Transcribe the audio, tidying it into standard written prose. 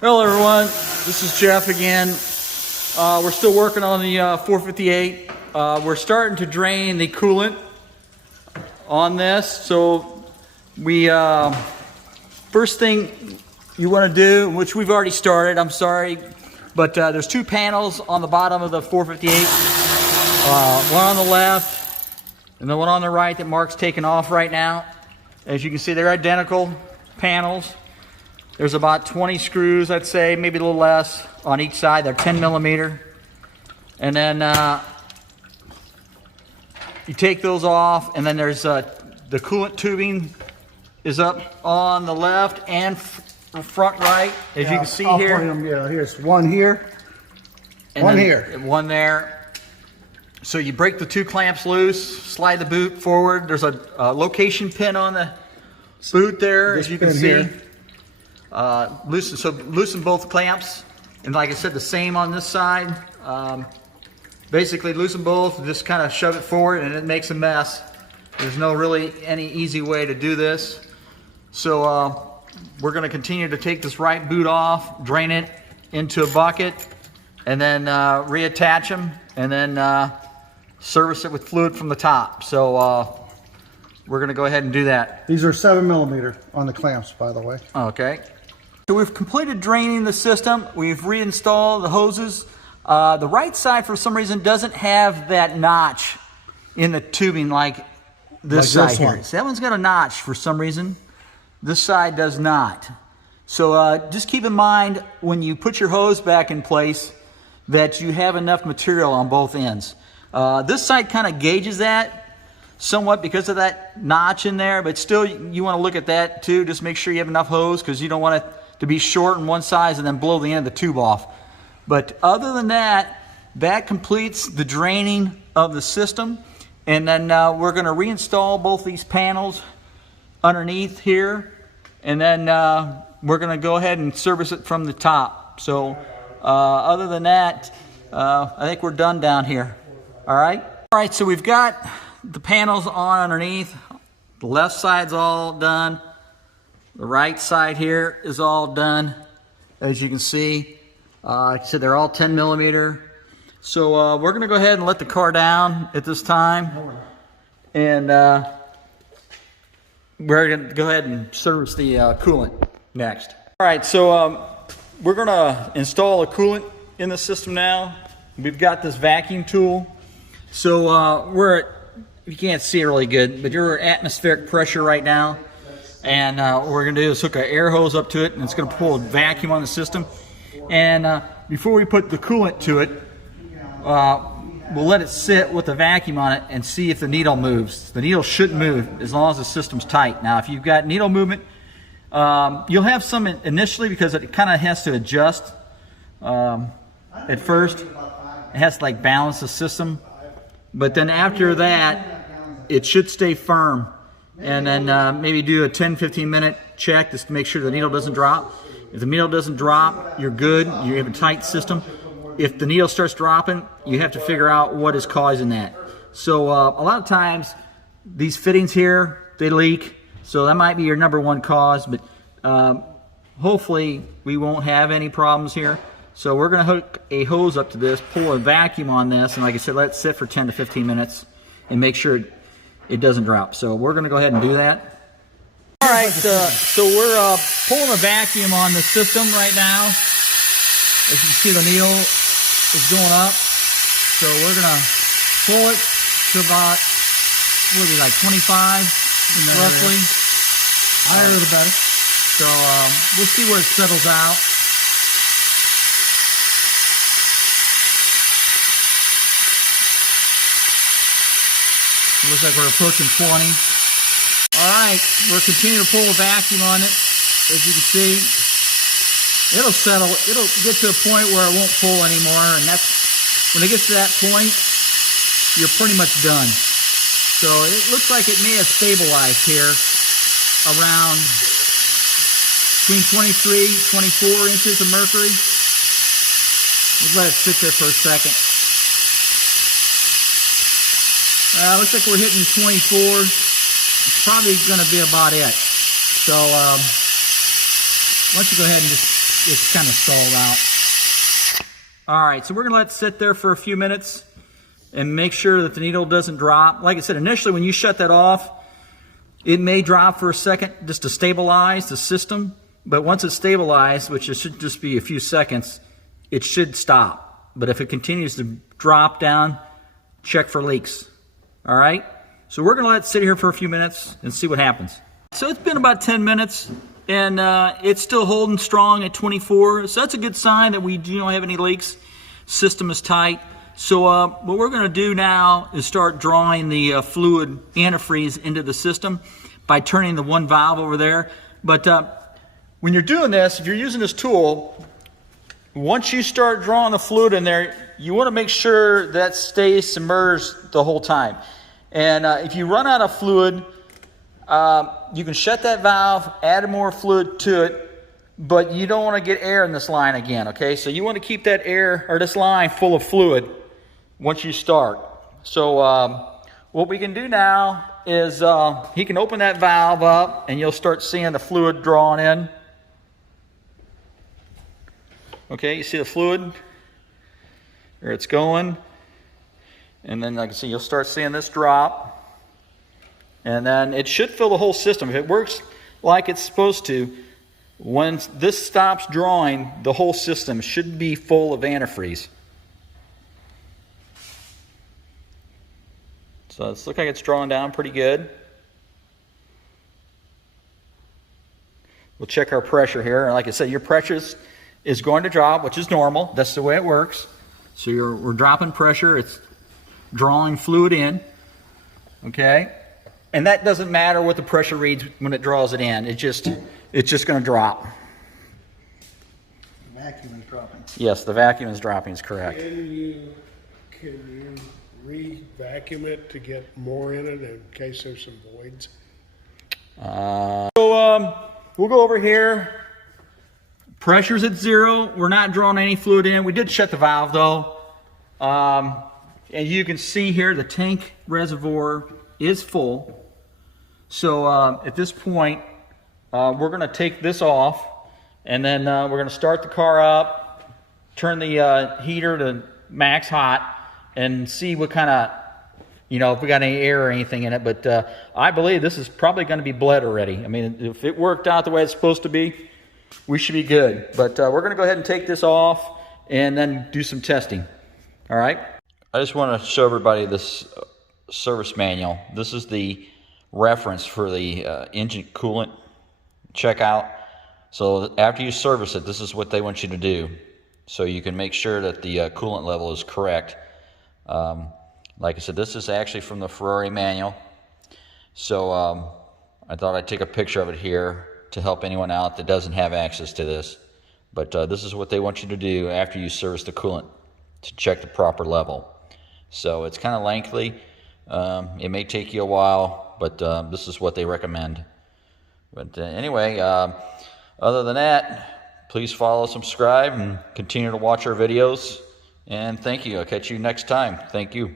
Hello everyone, this is Jeff again. We're still working on the 458. We're starting to drain the coolant on this. So we first thing you want to do, which we've already started, I'm sorry, but there's two panels on the bottom of the 458. One on the left and the one on the right that Mark's taking off right now. As you can see, they're identical panels. There's about 20 screws, I'd say, maybe a little less on each side. They're 10 millimeter. And then you take those off, and then there's the coolant tubing is up on the left and front right, as you can see here. Here's one here, and one here. One there. So you break the two clamps loose, slide the boot forward. There's a location pin on the boot there, as you can see. Loosen both clamps, and like I said, the same on this side. Basically loosen both, just kind of shove it forward, and it makes a mess. There's no really any easy way to do this. So we're going to continue to take this right boot off, drain it into a bucket, and then reattach them, and then service it with fluid from the top. So we're going to go ahead and do that. These are 7 millimeter on the clamps, by the way. Okay. So we've completed draining the system. We've reinstalled the hoses. The right side, for some reason, doesn't have that notch in the tubing like this side here. So that one's got a notch for some reason. This side does not. So just keep in mind when you put your hose back in place that you have enough material on both ends. This side kind of gauges that somewhat because of that notch in there, but still you want to look at that too. Just make sure you have enough hose, because you don't want it to be short on one side and then blow the end of the tube off. But other than that, that completes the draining of the system. And then we're going to reinstall both these panels underneath here, and then we're going to go ahead and service it from the top. So other than that, I think we're done down here. All right, so we've got the panels on underneath. The left side's all done. The right side here is all done, as you can see. Like I said, they're all 10 millimeter. So we're going to go ahead and let the car down at this time. And we're going to go ahead and service the coolant next. All right, so we're going to install a coolant in the system now. We've got this vacuum tool. So we're at, you can't see it really good, but you're at atmospheric pressure right now. And what we're going to do is hook an air hose up to it, and it's going to pull a vacuum on the system. And before we put the coolant to it, we'll let it sit with the vacuum on it and see if the needle moves. The needle shouldn't move as long as the system's tight. Now, if you've got needle movement, you'll have some initially, because it kind of has to adjust at first. It has to like balance the system. But then after that, it should stay firm. And then maybe do a 10-15 minute check just to make sure the needle doesn't drop. If the needle doesn't drop, you're good. You have a tight system. If the needle starts dropping, you have to figure out what is causing that. So a lot of times, these fittings here, they leak. So that might be your number one cause, but hopefully we won't have any problems here. So we're going to hook a hose up to this, pull a vacuum on this, and like I said, let it sit for 10 to 15 minutes and make sure it doesn't drop. So we're going to go ahead and do that. All right, so we're pulling a vacuum on the system right now. As you can see, the needle is going up. So we're going to pull it to about, what would be like 25, roughly. Higher the better. So we'll see where it settles out. It looks like we're approaching 20. All right, we're continuing to pull the vacuum on it. As you can see, it'll settle. It'll get to a point where it won't pull anymore, and that's when it gets to that point, you're pretty much done. So it looks like it may have stabilized here around between 23, 24 inches of mercury. We'll let it sit there for a second. Looks like we're hitting 24. It's probably going to be about it. So why don't you go ahead and just it's kind of stalled out. All right, so we're gonna let it sit there for a few minutes and make sure that the needle doesn't drop. Like I said, initially when you shut that off, it may drop for a second just to stabilize the system, but once it's stabilized, which it should just be a few seconds, it should stop. But if it continues to drop down, check for leaks. All right, so we're gonna let it sit here for a few minutes and see what happens. So it's been about 10 minutes and it's still holding strong at 24. So that's a good sign that we don't have any leaks. System is tight. So what we're gonna do now is start drawing the fluid antifreeze into the system by turning the one valve over there. But when you're doing this, if you're using this tool, once you start drawing the fluid in there, you wanna make sure that stays submerged the whole time. And if you run out of fluid, you can shut that valve, add more fluid to it, but you don't want to get air in this line again, okay? So you want to keep that air, or this line, full of fluid once you start. So what we can do now is he can open that valve up and you'll start seeing the fluid drawing in. Okay, you see the fluid? There it's going. And then like I see, you'll start seeing this drop. And then it should fill the whole system. If it works like it's supposed to, when this stops drawing, the whole system should be full of antifreeze. So it's looking like it's drawing down pretty good. We'll check our pressure here. And like I said, your pressure is going to drop, which is normal. That's the way it works. So we're dropping pressure. It's drawing fluid in. Okay? And that doesn't matter what the pressure reads when it draws it in. It's just going to drop. The vacuum is dropping. Yes, the vacuum is dropping is correct. Can you re-vacuum it to get more in it in case there's some voids? We'll go over here. Pressure's at 0. We're not drawing any fluid in. We did shut the valve though. And you can see here the tank reservoir is full. So at this point, we're going to take this off, and then we're going to start the car up, turn the heater to max hot, and see what kind of, if we got any air or anything in it. But I believe this is probably going to be bled already. I mean, if it worked out the way it's supposed to be, we should be good. But we're going to go ahead and take this off and then do some testing. All right? I just want to show everybody this service manual. This is the reference for the engine coolant checkout. So after you service it, this is what they want you to do, so you can make sure that the coolant level is correct. Like I said, this is actually from the Ferrari manual, so I thought I'd take a picture of it here to help anyone out that doesn't have access to this. But this is what they want you to do after you service the coolant to check the proper level. So it's kind of lengthy. It may take you a while, but this is what they recommend. But anyway, other than that, please follow, subscribe, and continue to watch our videos. And thank you. I'll catch you next time. Thank you.